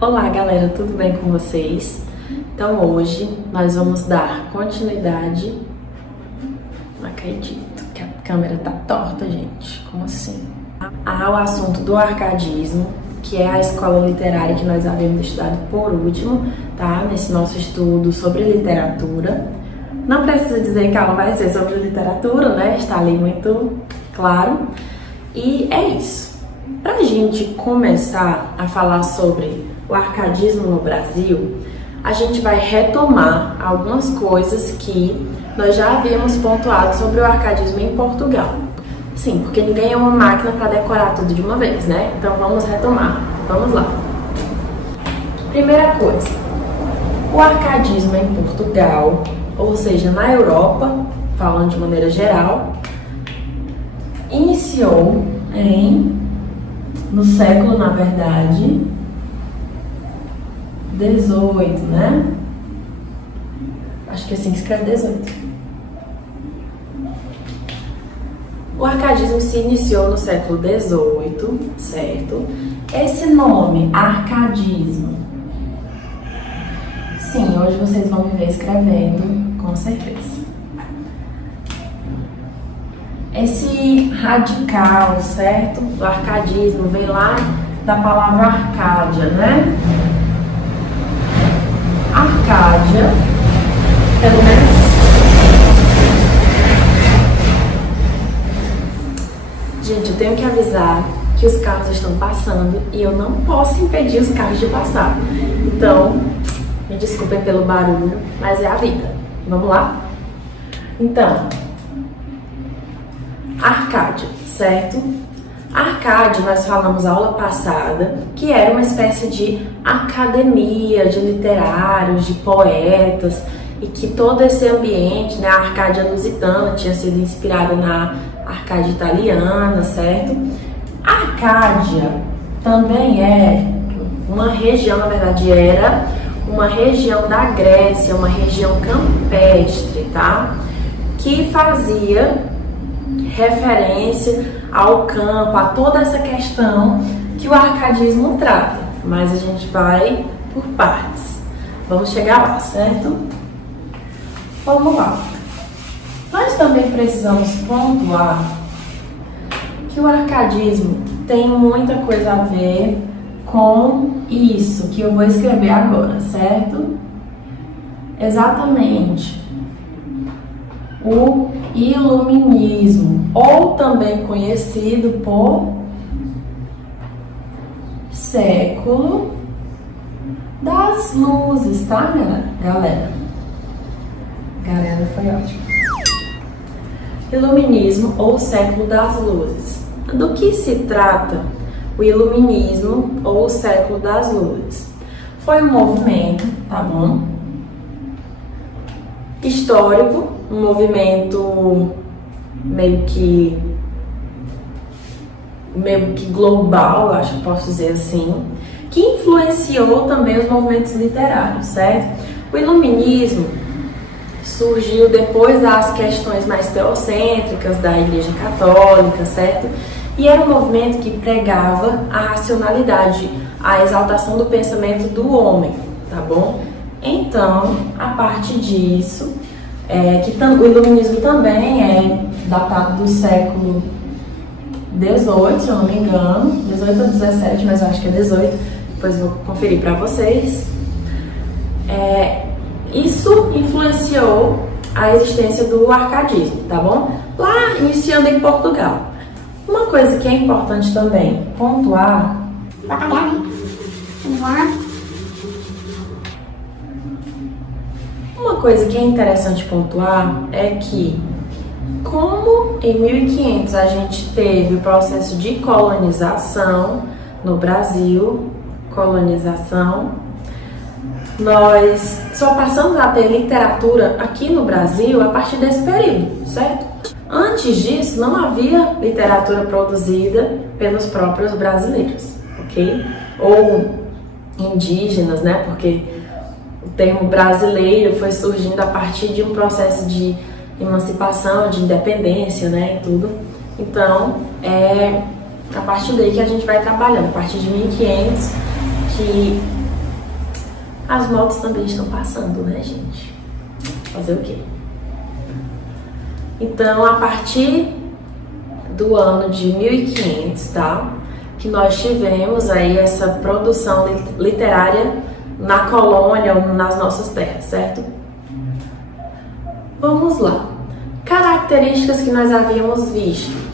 Olá galera, tudo bem com vocês? Então hoje nós vamos dar continuidade. Não acredito que a câmera tá torta, gente. Como assim? Ao assunto do arcadismo, que é a escola literária que nós havíamos estudado por último, tá? Nesse nosso estudo sobre literatura. Não precisa dizer que a aula vai ser sobre literatura, né? Está ali muito claro. E é isso. Pra gente começar a falar sobre o arcadismo no Brasil, a gente vai retomar algumas coisas que nós já havíamos pontuado sobre o arcadismo em Portugal. Sim, porque ninguém é uma máquina para decorar tudo de uma vez, né? Então vamos retomar. Vamos lá. Primeira coisa, o arcadismo em Portugal, ou seja, na Europa, falando de maneira geral, iniciou no século, na verdade, 18, né? Acho que é assim que escreve 18. O arcadismo se iniciou no século 18, certo? Esse nome, arcadismo, sim, hoje vocês vão me ver escrevendo, com certeza. Esse radical, certo? Do arcadismo vem lá da palavra Arcádia, né? Arcádia, pelo menos. Gente, eu tenho que avisar que os carros estão passando e eu não posso impedir os carros de passar. Então, me desculpem pelo barulho, mas é a vida. Vamos lá? Então, Arcádia, certo? Arcádia, nós falamos aula passada, que era uma espécie de academia de literários, de poetas, e que todo esse ambiente, né, a Arcádia lusitana tinha sido inspirada na Arcádia italiana, certo? Arcádia também é uma região, na verdade era uma região da Grécia, uma região campestre, tá? Que fazia referência ao campo, a toda essa questão que o arcadismo trata, mas a gente vai por partes. Vamos chegar lá, certo? Vamos lá. Nós também precisamos pontuar que o arcadismo tem muita coisa a ver com isso que eu vou escrever agora, certo? Exatamente. O iluminismo, ou também conhecido por século das luzes, tá, galera? Galera, foi ótimo. Iluminismo ou século das luzes. Do que se trata o iluminismo ou o século das luzes? Foi um movimento, tá bom? Histórico, um movimento meio que global, acho que posso dizer assim, que influenciou também os movimentos literários, certo? O iluminismo surgiu depois das questões mais teocêntricas da Igreja Católica, certo? E era um movimento que pregava a racionalidade, a exaltação do pensamento do homem, tá bom? Então, a partir disso, o iluminismo também é datado do século XVIII, se eu não me engano, 18 ou 17, mas eu acho que é 18, depois vou conferir para vocês. Isso influenciou a existência do arcadismo, tá bom? Lá, iniciando em Portugal. Uma coisa que é importante também pontuar... Uma coisa que é interessante pontuar é que, como em 1500 a gente teve o processo de colonização no Brasil, nós só passamos a ter literatura aqui no Brasil a partir desse período, certo? Antes disso, não havia literatura produzida pelos próprios brasileiros, ok? Ou indígenas, né? Porque o termo brasileiro foi surgindo a partir de um processo de emancipação, de independência, né? E tudo. Então, é a partir daí que a gente vai trabalhando, a partir de 1500, que As motos também estão passando, né, gente? Fazer o quê? Então, a partir do ano de 1500, tá? Que nós tivemos aí essa produção literária na colônia ou nas nossas terras, certo? Vamos lá. Características que nós havíamos visto.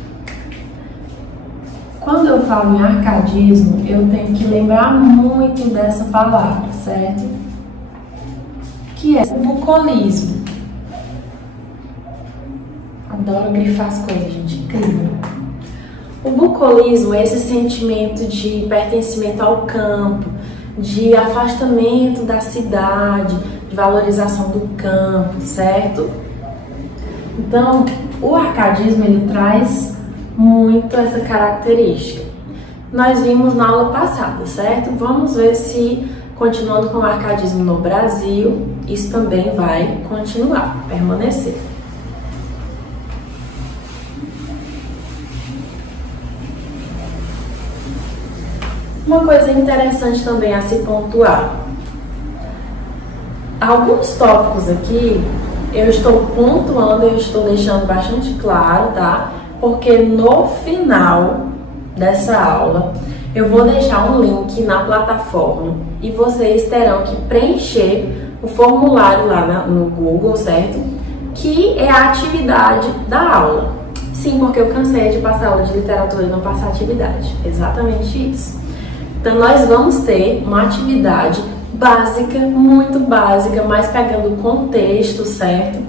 Quando eu falo em arcadismo, eu tenho que lembrar muito dessa palavra, certo? Que é o bucolismo. Adoro grifar as coisas, gente, incrível. O bucolismo é esse sentimento de pertencimento ao campo, de afastamento da cidade, de valorização do campo, certo? Então, o arcadismo, ele traz muito essa característica. Nós vimos na aula passada, certo? Vamos ver se, continuando com o arcadismo no Brasil, isso também vai continuar, permanecer. Uma coisa interessante também a se pontuar. Alguns tópicos aqui eu estou pontuando, eu estou deixando bastante claro, tá? Porque no final dessa aula eu vou deixar um link na plataforma e vocês terão que preencher o formulário lá no Google, certo? Que é a atividade da aula. Sim, porque eu cansei de passar aula de literatura e não passar atividade. Exatamente isso. Então, nós vamos ter uma atividade básica, muito básica, mas pegando o contexto, certo?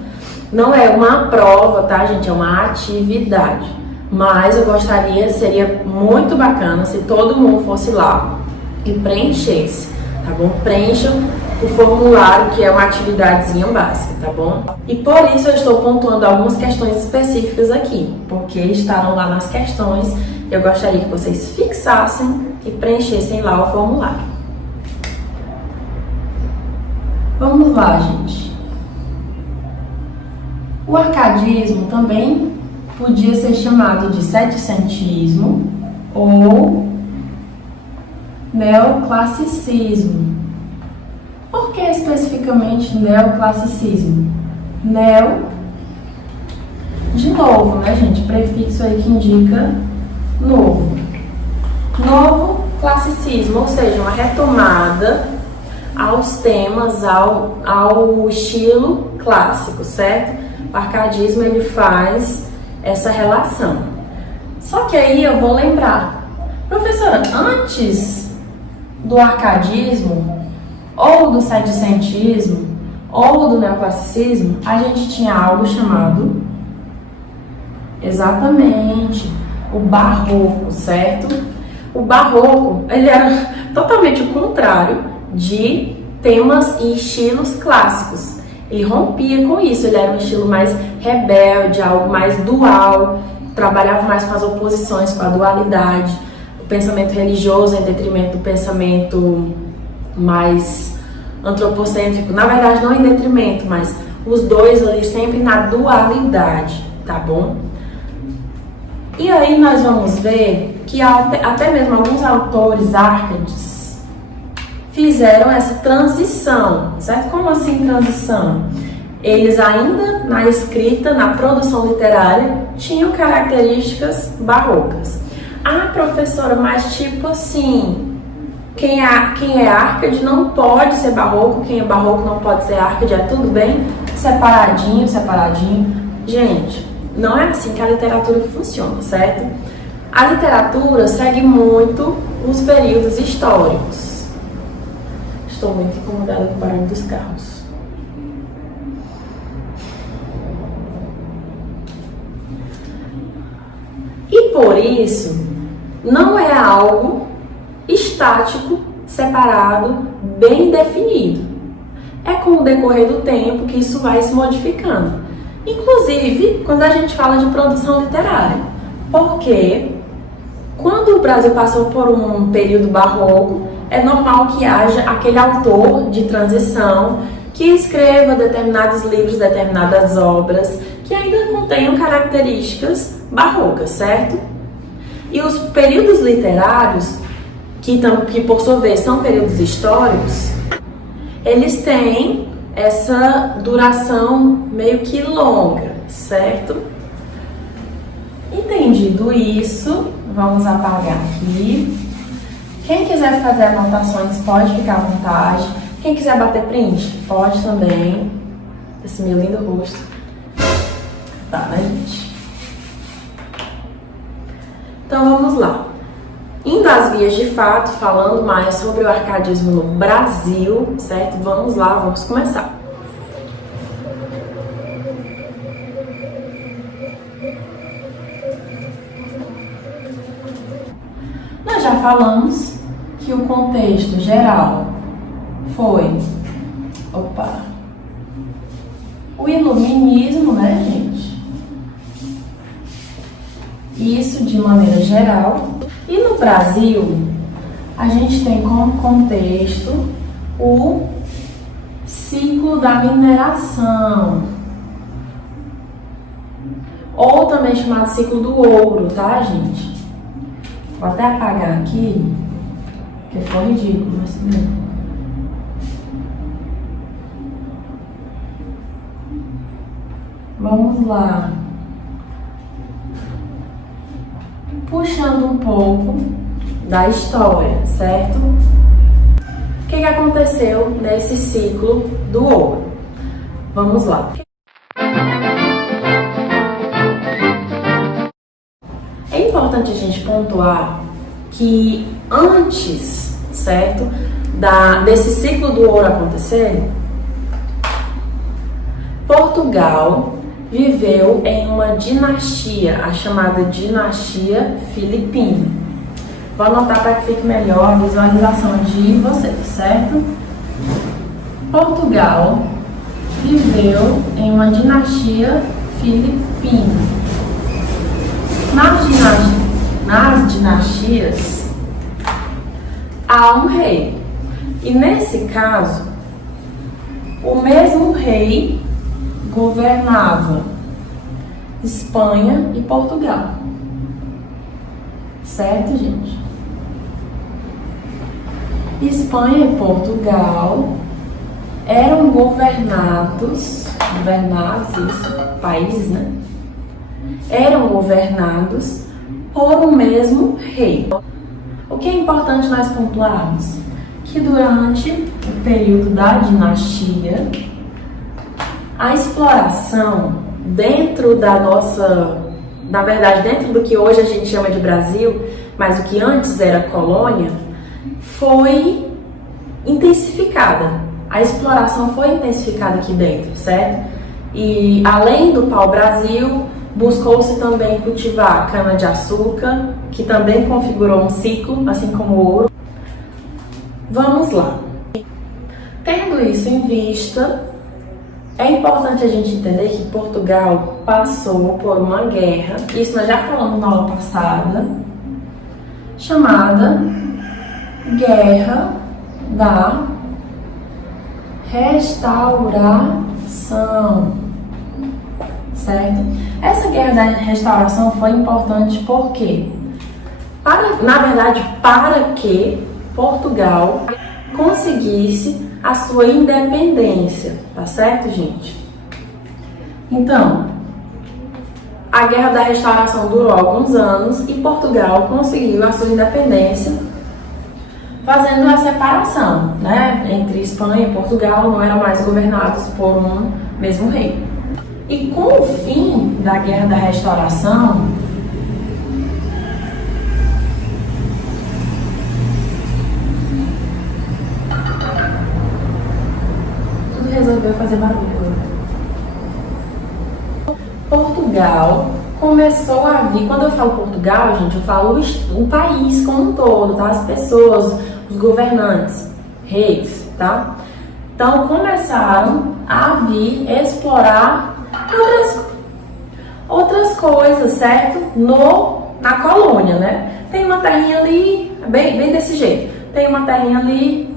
Não é uma prova, tá, gente? É uma atividade. Mas eu gostaria, seria muito bacana se todo mundo fosse lá e preenchesse, tá bom? Preencham o formulário, que é uma atividadezinha básica, tá bom? E por isso eu estou pontuando algumas questões específicas aqui, porque estarão lá nas questões. Eu gostaria que vocês fixassem e preenchessem lá o formulário. Vamos lá, gente. O arcadismo também podia ser chamado de setecentismo ou neoclassicismo. Por que especificamente neoclassicismo? Neo, de novo, né, gente? Prefixo aí que indica novo. Novo classicismo, ou seja, uma retomada aos temas, ao estilo clássico, certo? O arcadismo, ele faz essa relação. Só que aí eu vou lembrar, professora, antes do arcadismo, ou do setecentismo, ou do neoclassicismo, a gente tinha algo chamado, exatamente, o barroco, certo? O barroco, ele era totalmente o contrário de temas e estilos clássicos. Ele rompia com isso, ele era um estilo mais rebelde, algo mais dual, trabalhava mais com as oposições, com a dualidade, o pensamento religioso em detrimento do pensamento mais antropocêntrico. Na verdade, não em detrimento, mas os dois ali sempre na dualidade, tá bom? E aí nós vamos ver que até mesmo alguns autores árcades fizeram essa transição, certo? Como assim transição? Eles ainda na escrita, na produção literária, tinham características barrocas. Ah, professora, mas tipo assim, quem é árcade não pode ser barroco, quem é barroco não pode ser árcade, é tudo bem? Separadinho, separadinho. Gente, não é assim que a literatura funciona, certo? A literatura segue muito os períodos históricos. Estou muito incomodada com o barulho dos carros. E por isso, não é algo estático, separado, bem definido. É com o decorrer do tempo que isso vai se modificando. Inclusive, quando a gente fala de produção literária. Porque quando o Brasil passou por um período barroco, é normal que haja aquele autor de transição que escreva determinados livros, determinadas obras, que ainda contenham características barrocas, certo? E os períodos literários, que por sua vez são períodos históricos, eles têm essa duração meio que longa, certo? Entendido isso, vamos apagar aqui. Quem quiser fazer anotações pode ficar à vontade. Quem quiser bater print, pode também. Esse meu lindo rosto. Tá, né, gente? Então vamos lá. Indo às vias de fato, falando mais sobre o arcadismo no Brasil, certo? Vamos lá, vamos começar. Nós já falamos que o contexto geral foi, o iluminismo, né, gente? Isso de maneira geral. E no Brasil, a gente tem como contexto o ciclo da mineração, ou também chamado ciclo do ouro, tá, gente? Vou até apagar aqui, porque ficou ridículo, mas tudo bem. Vamos lá. Puxando um pouco da história, certo? O que aconteceu nesse ciclo do ouro? Vamos lá. É importante a gente pontuar que antes, certo, desse ciclo do ouro acontecer, Portugal viveu em uma dinastia, a chamada dinastia filipina. Vou anotar para que fique melhor a visualização de vocês, certo? Portugal viveu em uma dinastia filipina. Nas dinastias há um rei. E nesse caso, o mesmo rei governava Espanha e Portugal. Certo, gente? Espanha e Portugal eram governados, países, né? Eram governados por um mesmo rei. O que é importante nós pontuarmos? Que durante o período da dinastia, a exploração dentro da nossa, na verdade, dentro do que hoje a gente chama de Brasil, mas o que antes era colônia, foi intensificada. A exploração foi intensificada aqui dentro, certo? E além do pau-brasil, buscou-se também cultivar cana-de-açúcar, que também configurou um ciclo, assim como o ouro. Vamos lá. Tendo isso em vista, é importante a gente entender que Portugal passou por uma guerra, isso nós já falamos na aula passada, chamada Guerra da Restauração, certo? Essa Guerra da Restauração foi importante porque, para que Portugal conseguisse a sua independência, tá certo, gente? Então, a Guerra da Restauração durou alguns anos e Portugal conseguiu a sua independência fazendo a separação, né? Entre Espanha e Portugal não eram mais governados por um mesmo rei. E com o fim da Guerra da Restauração, resolveu fazer barulho. Portugal começou a vir, quando eu falo Portugal, gente, eu falo o país como um todo, tá? As pessoas, os governantes, reis, tá? Então começaram a vir explorar outras coisas, certo? Na colônia, né? Tem uma terrinha ali, bem desse jeito. Tem uma terrinha ali,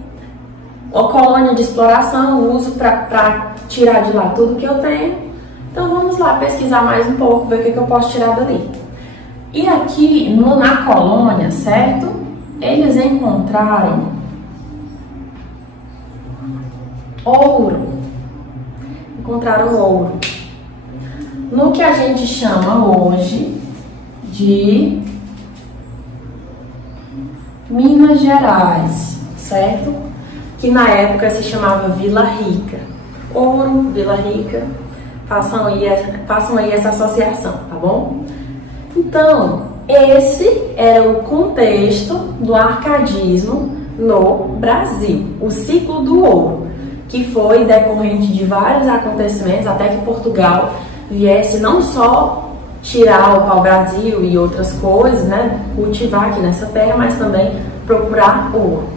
uma colônia de exploração, uso para tirar de lá tudo que eu tenho. Então vamos lá pesquisar mais um pouco, ver o que eu posso tirar dali. E aqui na colônia, certo? Eles encontraram ouro. Encontraram ouro. No que a gente chama hoje de Minas Gerais, certo? Que na época se chamava Vila Rica. Ouro, Vila Rica, façam aí essa associação, tá bom? Então, esse era o contexto do arcadismo no Brasil, o ciclo do ouro, que foi decorrente de vários acontecimentos até que Portugal viesse não só tirar o pau-brasil e outras coisas, né, cultivar aqui nessa terra, mas também procurar ouro.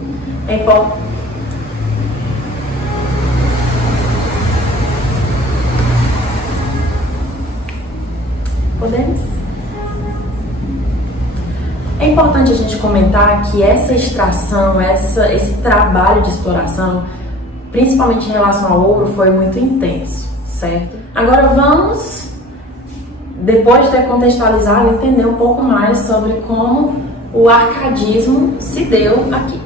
Podemos? É importante a gente comentar que essa extração, esse trabalho de exploração, principalmente em relação ao ouro, foi muito intenso, certo? Agora vamos, depois de ter contextualizado, entender um pouco mais sobre como o arcadismo se deu aqui.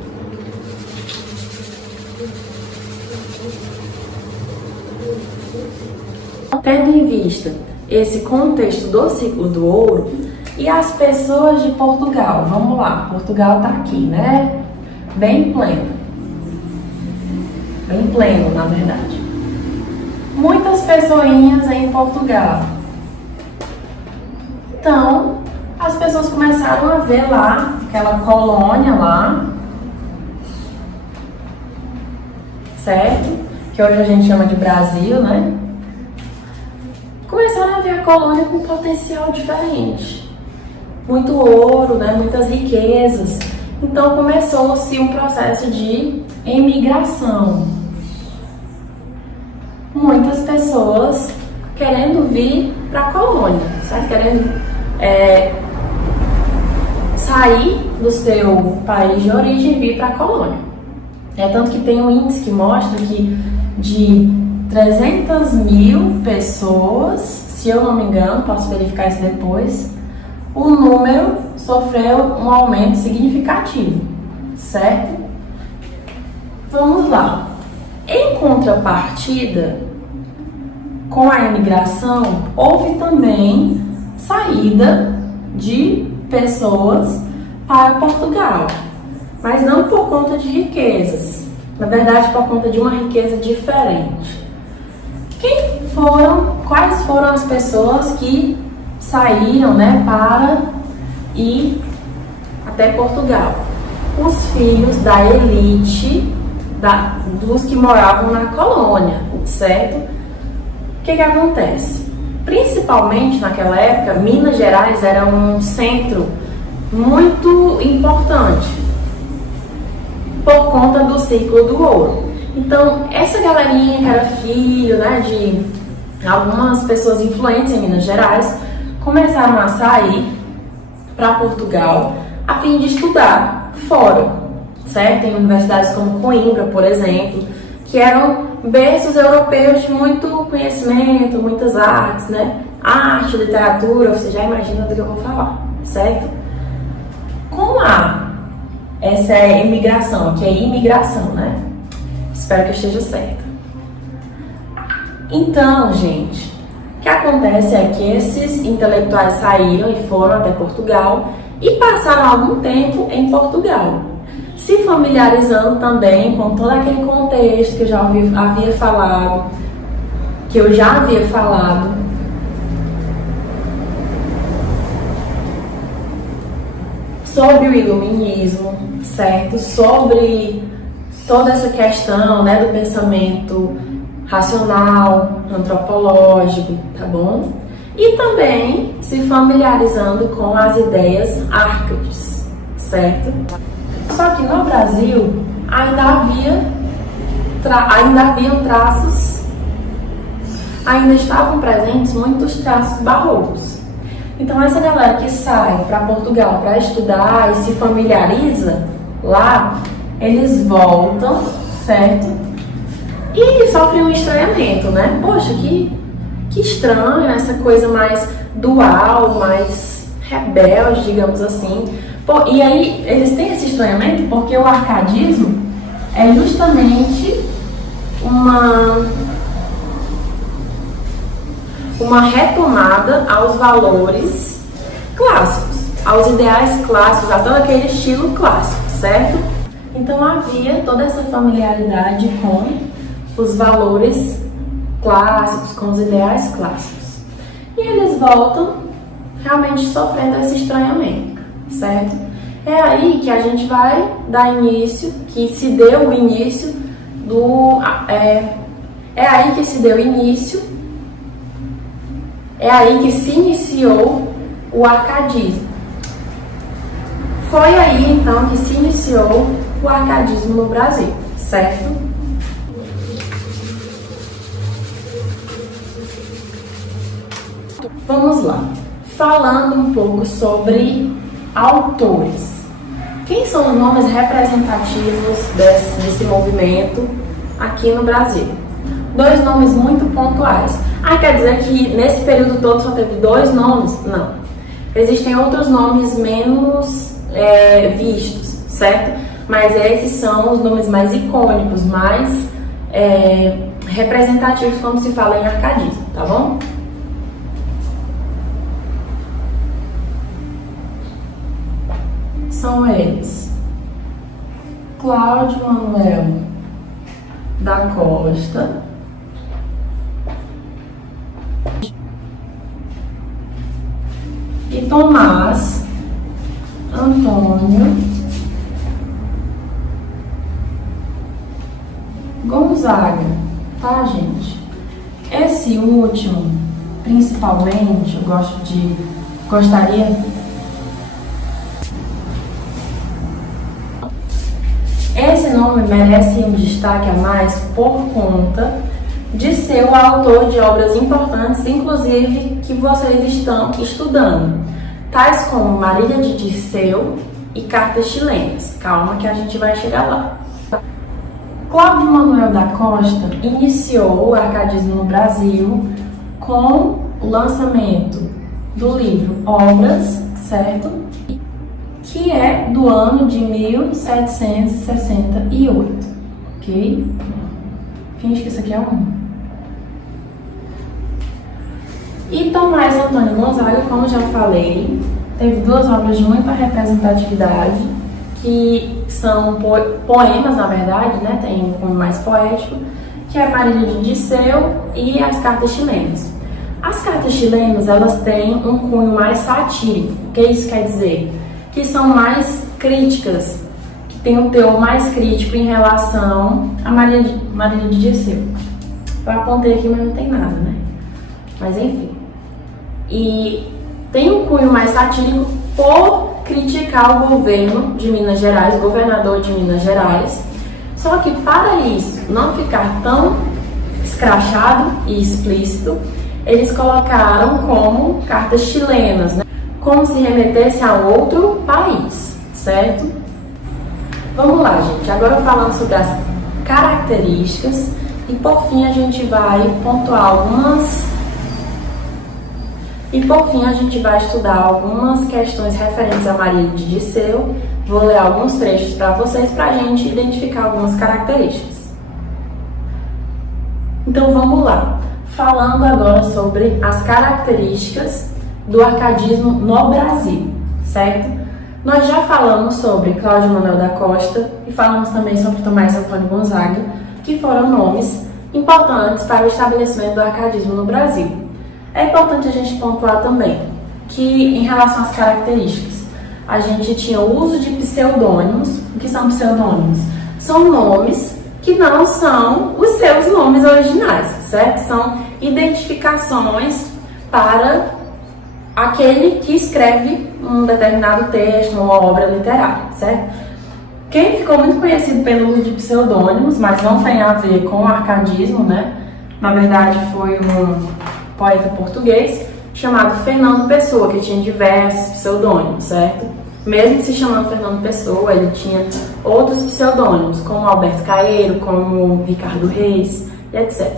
Tendo em vista esse contexto do ciclo do ouro e as pessoas de Portugal, vamos lá, Portugal tá aqui, né? Bem pleno, na verdade. Muitas pessoinhas em Portugal. Então, as pessoas começaram a ver lá, aquela colônia lá, certo? Que hoje a gente chama de Brasil, né? Começaram a ver a colônia com potencial diferente. Muito ouro, né? Muitas riquezas. Então, começou-se um processo de imigração. Muitas pessoas querendo vir para a colônia, certo? Querendo sair do seu país de origem e vir para a colônia. Tanto que tem um índice que mostra que de 300 mil pessoas, se eu não me engano, posso verificar isso depois, o número sofreu um aumento significativo, certo? Vamos lá. Em contrapartida, com a imigração, houve também saída de pessoas para Portugal, mas não por conta de riquezas, na verdade por conta de uma riqueza diferente. Quais foram as pessoas que saíram, né, para ir até Portugal? Os filhos da elite, dos que moravam na colônia, certo? O que acontece? Principalmente naquela época, Minas Gerais era um centro muito importante por conta do ciclo do ouro. Então, essa galerinha que era filho, né, de algumas pessoas influentes em Minas Gerais, começaram a sair para Portugal a fim de estudar fora, certo? Em universidades como Coimbra, por exemplo, que eram berços europeus de muito conhecimento, muitas artes, né? Arte, literatura, você já imagina do que eu vou falar, certo? Com essa é imigração, que é imigração, né? Espero que eu esteja certa. Então, gente, o que acontece é que esses intelectuais saíram e foram até Portugal e passaram algum tempo em Portugal, se familiarizando também com todo aquele contexto que eu já havia falado, sobre o iluminismo, certo? Sobre toda essa questão, né, do pensamento racional, antropológico, tá bom? E também se familiarizando com as ideias árcades, certo? Só que no Brasil ainda haviam traços, ainda estavam presentes muitos traços barrocos. Então essa galera que sai para Portugal para estudar e se familiariza lá, eles voltam, certo? E sofrem um estranhamento, né? Poxa, que estranho, essa coisa mais dual, mais rebelde, digamos assim. E aí eles têm esse estranhamento porque o arcadismo é justamente uma retomada aos valores clássicos, aos ideais clássicos, a todo aquele estilo clássico, certo? Então havia toda essa familiaridade com os valores clássicos, com os ideais clássicos. E eles voltam realmente sofrendo esse estranhamento, certo? É aí que a gente vai dar início, que se deu o início do... É aí que se iniciou o arcadismo. Foi aí, então, que se iniciou o arcadismo no Brasil, certo? Vamos lá. Falando um pouco sobre autores. Quem são os nomes representativos desse movimento aqui no Brasil? Dois nomes muito pontuais. Quer dizer que nesse período todo só teve dois nomes? Não. Existem outros nomes menos vistos, certo? Mas esses são os nomes mais icônicos, mais representativos quando se fala em arcadismo, tá bom? São eles: Cláudio Manuel da Costa, e Tomás Antônio Gonzaga, tá, gente? Esse último, principalmente, esse nome merece um destaque a mais por conta de ser o autor de obras importantes, inclusive que vocês estão estudando, tais como Marília de Dirceu e Cartas Chilenas. Calma que a gente vai chegar lá. Cláudio Manuel da Costa iniciou o arcadismo no Brasil com o lançamento do livro Obras, certo? Que é do ano de 1768, ok? Finge que isso aqui é um. E Tomás Antônio Gonzaga, como já falei, teve duas obras de muita representatividade, que são poemas, na verdade, né? Tem um cunho mais poético, que é Marília de Dirceu e as Cartas Chilenas. As Cartas Chilenas, elas têm um cunho mais satírico. O que isso quer dizer? Que são mais críticas, que tem um teor mais crítico em relação a Marília de Dirceu. Eu apontei aqui, mas não tem nada, né? Mas enfim. E tem um cunho mais satírico por criticar o governo de Minas Gerais, o governador de Minas Gerais. Só que para isso não ficar tão escrachado e explícito, eles colocaram como cartas chilenas, né? Como se remetesse a outro país, certo? Vamos lá, gente. Agora falando sobre as características e por fim a gente vai pontuar estudar algumas questões referentes a Marília de Dirceu. Vou ler alguns trechos para vocês para a gente identificar algumas características. Então vamos lá. Falando agora sobre as características do arcadismo no Brasil, certo? Nós já falamos sobre Cláudio Manuel da Costa e falamos também sobre Tomás Antônio Gonzaga, que foram nomes importantes para o estabelecimento do arcadismo no Brasil. É importante a gente pontuar também que, em relação às características, a gente tinha o uso de pseudônimos. O que são pseudônimos? São nomes que não são os seus nomes originais, certo? São identificações para aquele que escreve um determinado texto, uma obra literária, certo? Quem ficou muito conhecido pelo uso de pseudônimos, mas não tem a ver com o arcadismo, né? Na verdade, foi um poeta português chamado Fernando Pessoa, que tinha diversos pseudônimos, certo? Mesmo se chamando Fernando Pessoa, ele tinha outros pseudônimos, como Alberto Caeiro, como Ricardo Reis, e etc.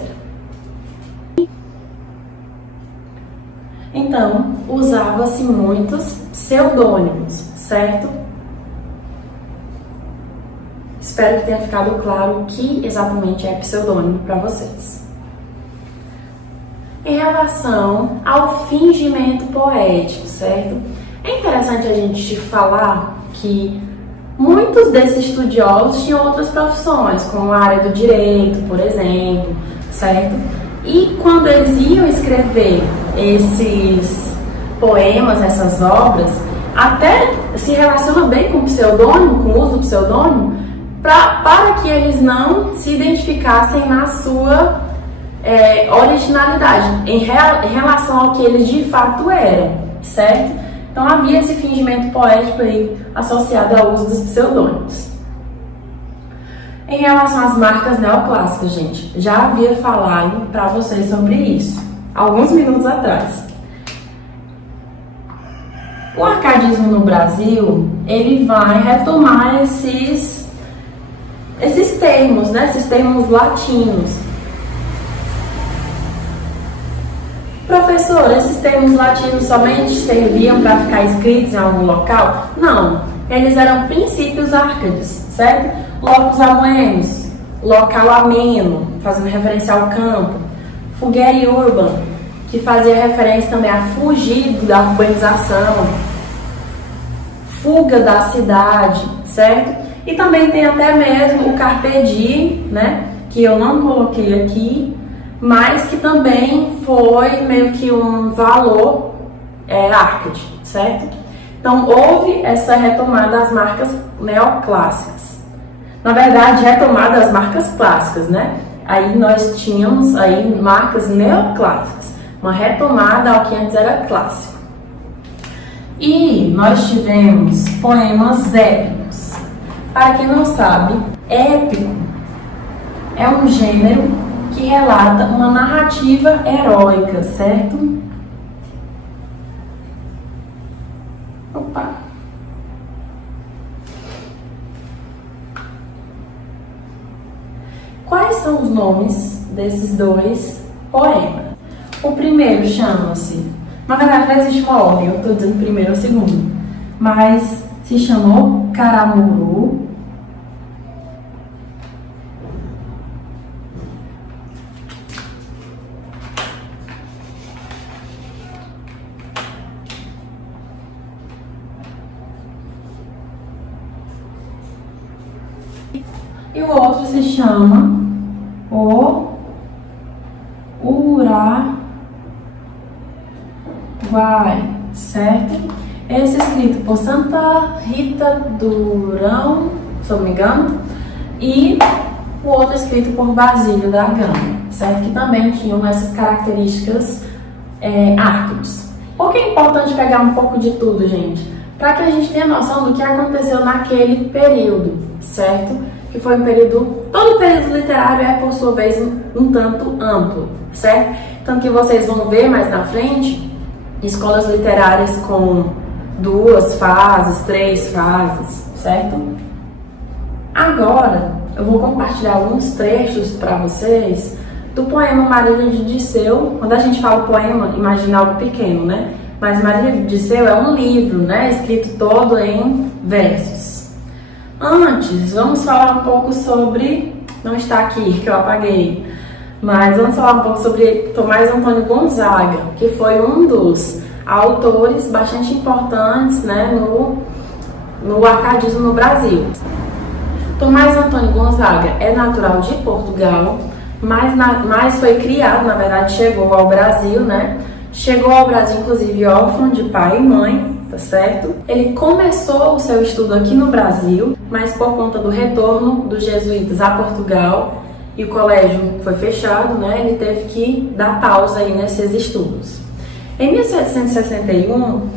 Então, usava-se muitos pseudônimos, certo? Espero que tenha ficado claro o que exatamente é pseudônimo para vocês. Em relação ao fingimento poético, certo? É interessante a gente falar que muitos desses estudiosos tinham outras profissões, como a área do direito, por exemplo, certo? E quando eles iam escrever esses poemas, essas obras, até se relaciona bem com o pseudônimo, com o uso do pseudônimo, para que eles não se identificassem na sua originalidade, em relação ao que eles de fato eram, certo? Então havia esse fingimento poético aí associado ao uso dos pseudônimos. Em relação às marcas neoclássicas, gente, já havia falado para vocês sobre isso, alguns minutos atrás. O arcadismo no Brasil, ele vai retomar esses termos, né? Esses termos latinos. Professor, esses termos latinos somente serviam para ficar escritos em algum local? Não, eles eram princípios árcades, certo? Locus amoenos, local ameno, fazendo referência ao campo. Fugere urban, que fazia referência também a fugir da urbanização, fuga da cidade, certo? E também tem até mesmo o carpe diem, né? Que eu não coloquei aqui, mas que também foi meio que um valor árcade, certo? Então houve essa retomada das marcas neoclássicas. Na verdade, retomada das marcas clássicas, né? Aí nós tínhamos aí marcas neoclássicas, uma retomada ao que antes era clássico. E nós tivemos poemas épicos. Para quem não sabe, épico é um gênero que relata uma narrativa heróica, certo? Opa! Quais são os nomes desses dois poemas? O primeiro chama-se, na verdade não existe uma ordem, eu estou dizendo primeiro ou segundo, mas se chamou Caramuru. E o outro se chama O Uraguai, certo? Esse é escrito por Santa Rita Durão, se eu não me engano, e o outro escrito por Basílio da Gama, certo? Que também tinham essas características árcades. Por que é importante pegar um pouco de tudo, gente? Para que a gente tenha noção do que aconteceu naquele período, certo? Que foi um período, todo período literário é por sua vez um tanto amplo, certo? Tanto que vocês vão ver mais na frente escolas literárias com 2 fases, 3 fases, certo? Agora eu vou compartilhar alguns trechos para vocês do poema Marília de Dirceu. Quando a gente fala poema, imagina algo pequeno, né? Mas Marília de Dirceu é um livro, né? Escrito todo em versos. Antes, vamos falar um pouco sobre, não está aqui, que eu apaguei, mas vamos falar um pouco sobre Tomás Antônio Gonzaga, que foi um dos autores bastante importantes, né, no arcadismo no Brasil. Tomás Antônio Gonzaga é natural de Portugal, mas foi criado, na verdade, chegou ao Brasil, né? Chegou ao Brasil, inclusive, órfão de pai e mãe, tá certo? Ele começou o seu estudo aqui no Brasil, mas por conta do retorno dos jesuítas a Portugal e o colégio foi fechado, né? Ele teve que dar pausa aí nesses estudos. Em 1761,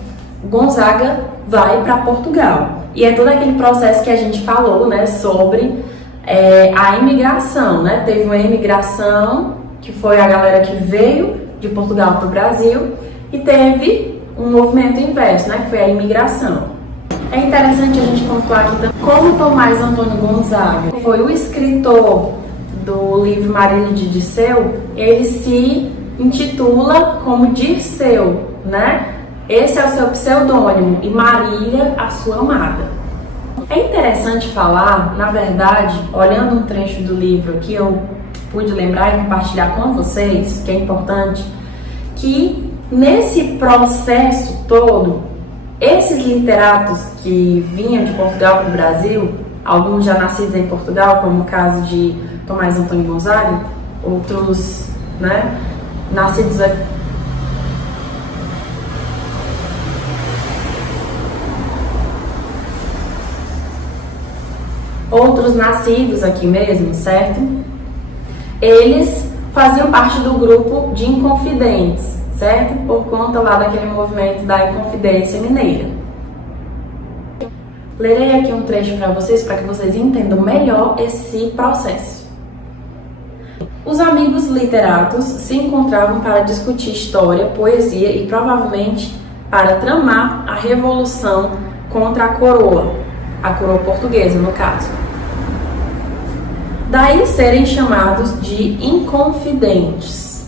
Gonzaga vai para Portugal. E é todo aquele processo que a gente falou, né, sobre a imigração, né? Teve uma imigração, que foi a galera que veio de Portugal para o Brasil, e teve um movimento inverso, né, que foi a imigração. É interessante a gente pontuar aqui também como Tomás Antônio Gonzaga foi o escritor do livro Marília de Dirceu, ele se intitula como Dirceu, né? Esse é o seu pseudônimo, e Marília, a sua amada. É interessante falar, na verdade, olhando um trecho do livro que eu pude lembrar e compartilhar com vocês, que é importante, que nesse processo todo, esses literatos que vinham de Portugal para o Brasil, alguns já nascidos em Portugal, como o caso de Tomás Antônio Gonzaga, outros, nascidos aqui. Outros nascidos aqui mesmo, certo? Eles faziam parte do grupo de Inconfidentes, certo? Por conta lá daquele movimento da Inconfidência Mineira. Lerei aqui um trecho para que vocês entendam melhor esse processo. Os amigos literatos se encontravam para discutir história, poesia e provavelmente para tramar a revolução contra a coroa portuguesa no caso. Daí serem chamados de inconfidentes.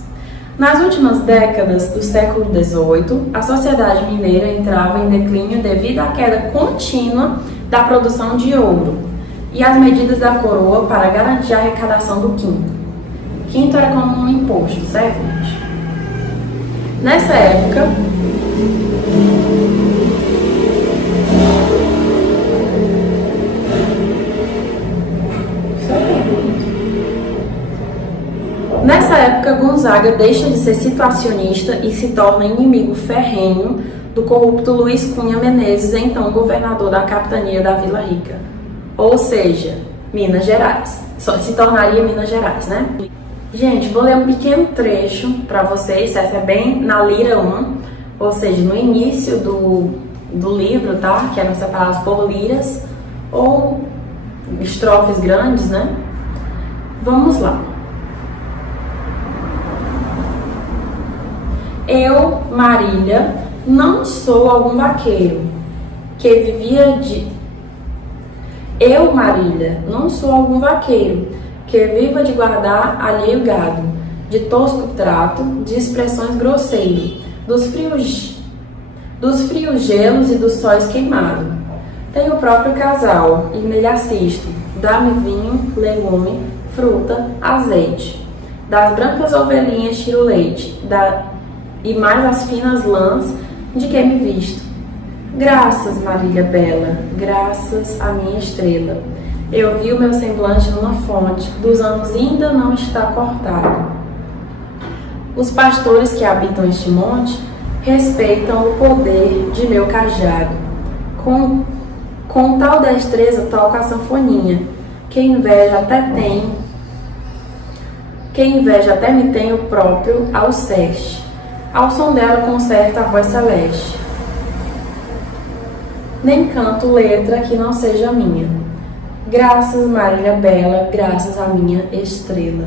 Nas últimas décadas do século XVIII, a sociedade mineira entrava em declínio devido à queda contínua da produção de ouro e às medidas da coroa para garantir a arrecadação do quinto. Quinto era como um imposto, certo, gente? Nessa época, Gonzaga deixa de ser situacionista e se torna inimigo ferrenho do corrupto Luiz Cunha Menezes, então governador da capitania da Vila Rica, ou seja, Minas Gerais. Se tornaria Minas Gerais, né? Gente, vou ler um pequeno trecho para vocês, certo? É bem na Lira 1, ou seja, no início do livro, tá? Que eram separados por liras ou estrofes grandes, né? Vamos lá. Eu, Marília, não sou algum vaqueiro que vivia de... Eu, Marília, não sou algum vaqueiro que viva de guardar alheio gado, de tosco trato, de expressões grosseiras, dos frios gelos e dos sóis queimados. Tenho o próprio casal e nele assisto. Dá-me vinho, legume, fruta, azeite. Das brancas ovelhinhas tiro leite, e mais as finas lãs de que me visto. Graças, Marília bela, graças à minha estrela. Eu vi o meu semblante numa fonte, dos anos ainda não está cortado. Os pastores que habitam este monte respeitam o poder de meu cajado. Com tal destreza toco a sanfoninha. Quem inveja até me tem o próprio Alceste. Ao som dela concerta a voz celeste. Nem canto letra que não seja minha. Graças, Marília bela, graças à minha estrela.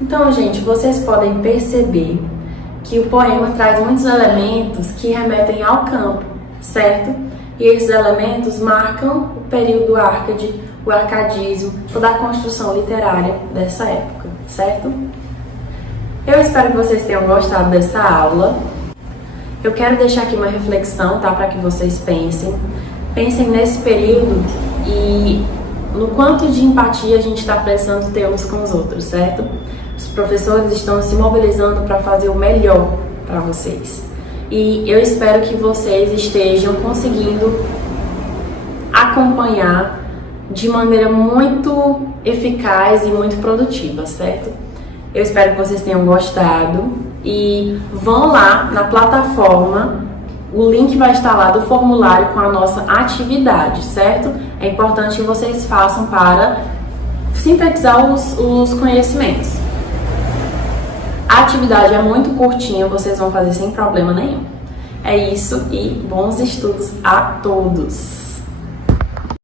Então, gente, vocês podem perceber que o poema traz muitos elementos que remetem ao campo, certo? E esses elementos marcam o período árcade, o arcadismo, toda a construção literária dessa época, certo? Eu espero que vocês tenham gostado dessa aula. Eu quero deixar aqui uma reflexão, tá? Para que vocês pensem. Pensem nesse período e no quanto de empatia a gente está precisando ter uns com os outros, certo? Os professores estão se mobilizando para fazer o melhor para vocês. E eu espero que vocês estejam conseguindo acompanhar de maneira muito eficaz e muito produtiva, certo? Eu espero que vocês tenham gostado e vão lá na plataforma, o link vai estar lá do formulário com a nossa atividade, certo? É importante que vocês façam para sintetizar os conhecimentos. A atividade é muito curtinha, vocês vão fazer sem problema nenhum. É isso e bons estudos a todos!